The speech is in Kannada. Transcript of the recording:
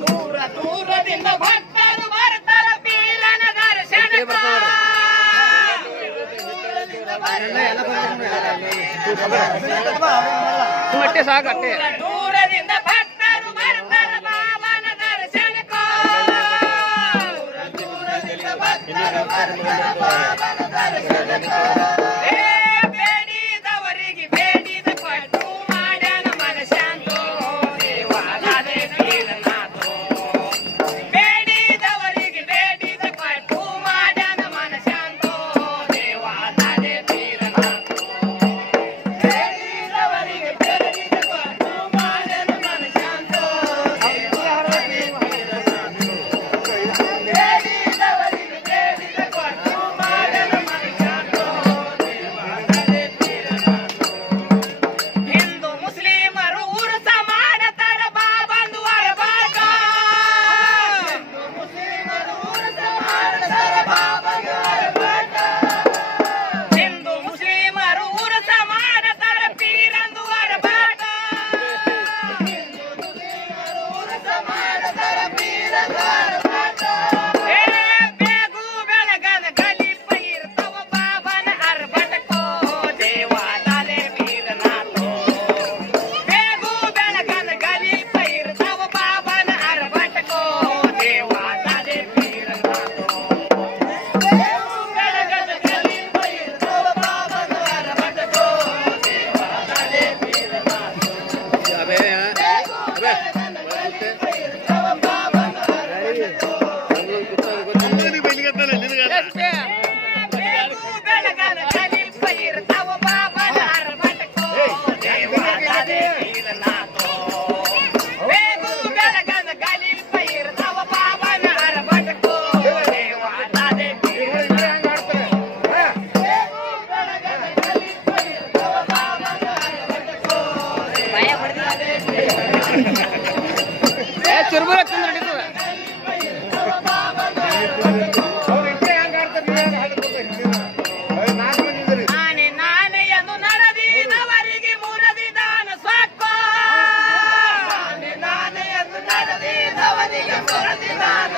ದೂರ ದೂರದಿಂದ ಭಕ್ತರು ಬರ್ತಾರ ಪೀರನ ದರ್ಶನಕ್ಕ ದೂರದಿಂದ ಭಕ್ತರು ಬರ್ತಾರ ಬಾಬನ ದರ್ಶನಕ್ಕ ದೂರದಿಂದ ಭಕ್ತರು ಬರ್ತಾರ ಬಾಬನ ದರ್ಶನಕ್ಕ ಬೇಡಿದವರಿಗೆ ಬೇಡಿದ ಪಟ್ಟು ಮಾಡ್ಯಾನ ಮನಸ್ಯಾಂತೋ ದೇವಾಲಯ ಪೀರನಾಥೋ ಬೇಡಿದವರಿಗೆ ಬೇಡಿದ ಪಟ್ಟು ಮಾಡ್ಯಾನ ಮನಸ್ಯಾಂತೋ ದೇವಾಲಯ ಪೀರನಾಥೋ ಬೇಡಿದವರಿಗೆ ಬೇಡಿದ ಪಟ್ಟು ಮಾಡ್ಯಾನ ಮನಸ್ಯಾಂತೋ ದೇವಾಲಯ ಪೀರನಾಥೋ ಬೇಡಿದವರಿಗೆ ಬೇಡಿದ ಪಟ್ಟು ಮಾಡ್ಯಾನ ಮನಸ್ಯಾಂತೋ ದೇವಾಲಯ ಪೀರನಾಥೋ ಹಿಂದೂ ಮುಸ್ಲಿಮರು ಉರುಸ ಮಾಡತಾರ ಬಾಬಂದು ಅರಬಾಟ ಹಿಂದೂ ಮುಸ್ಲಿಮರು ಉರುಸ ಮಾಡತಾರ ಬಾಬಂದು ಅರಬಾಟ ಹಿಂದೂ ಮುಸ್ಲಿಮರು ಉರುಸ ಮಾಡತಾರ ಪೀರಂದು ಅರಬಾಟ ಹಿಂದೂ ಮುಸ್ಲಿಮರು ಉರುಸ ಮಾಡತಾರ ಪೀರಂದು ಅರಬಾಟ ಬೇಗು ಬೆಳಗದ ಗಲಿಪ ಇರ್ತವ ಬಾಬನ ಅರಬಾಟಕ್ಕೋ ದೇವಾಲಯ ಪೀರನಾಥೋ ಬೇಗು ಬೆಳಗದ ಗಲಿಪ ಇರ್ತವ ಬಾಬನ ಅರಬಾಟಕ್ಕೋ ದೇವಾಲಯ ಪೀರನಾಥೋ ಬೇಗು ಬೆಳಗದ ಗಲಿಪ ಇರ್ತವ ಬಾಬನ ಅರಬಾಟಕ್ಕೋ ದೇವಾಲಯ ಪೀರನಾಥೋ ಬೇಗು ಬೆಳಗದ ಗಲಿಪ ಇರ್ತವ ಬಾಬನ ಅರಬಾಟಕ್ಕೋ ಬೇಗು ಬೆಳಗದ ಗಲಿಪ ಇರ್ತವ ಬಾಬನ ಅರಬಾಟಕ್ಕೋ ದೇವಾಲಯ ಪೀರನಾಥೋ ಬೇಗು ಬೆಳಗದ ಗಲಿಪ ಇರ್ತವ ಬಾಬನ ಅರಬಾಟಕ್ಕೋ ದೇವಾಲಯ ಪೀರನಾಥೋ ಬೇಗು ಬೆಳಗದ ಗಲಿಪ ಇರ್ತವ ಬಾಬನ ಅರಬಾಟಕ್ಕೋ ದೇವಾಲಯ ನಾನೇ ನಾನೆಯನ್ನು ನಡೆದಿದವರಿಗೆ ಮುರದಿದಾನ ಸಾಕೋ ನಾನೇ ನಾನೆಯನ್ನು ನಡೆದಿದವರಿಗೆ ಮುರದಿದಾನ